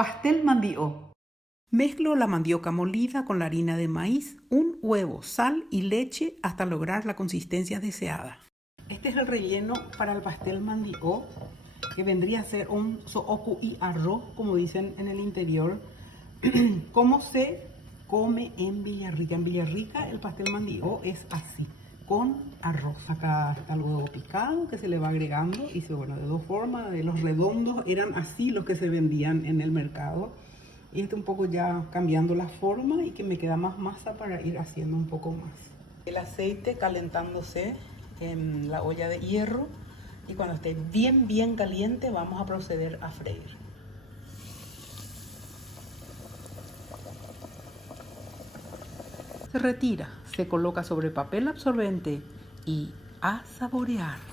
Pastel mandio. Mezclo la mandioca molida con la harina de maíz, un huevo, sal y leche hasta lograr la consistencia deseada. Este es el relleno para el pastel mandio, que vendría a ser un sooku y arroz, como dicen en el interior. ¿Cómo se come en Villarrica? En Villarrica el pastel mandio es así, con arroz. Acá está el huevo picado que se le va agregando y bueno, de dos formas, de los redondos eran así los que se vendían en el mercado. Y un poco ya cambiando la forma y que me queda más masa para ir haciendo un poco más. El aceite calentándose en la olla de hierro y cuando esté bien caliente vamos a proceder a freír. Se retira, se coloca sobre papel absorbente y a saborear.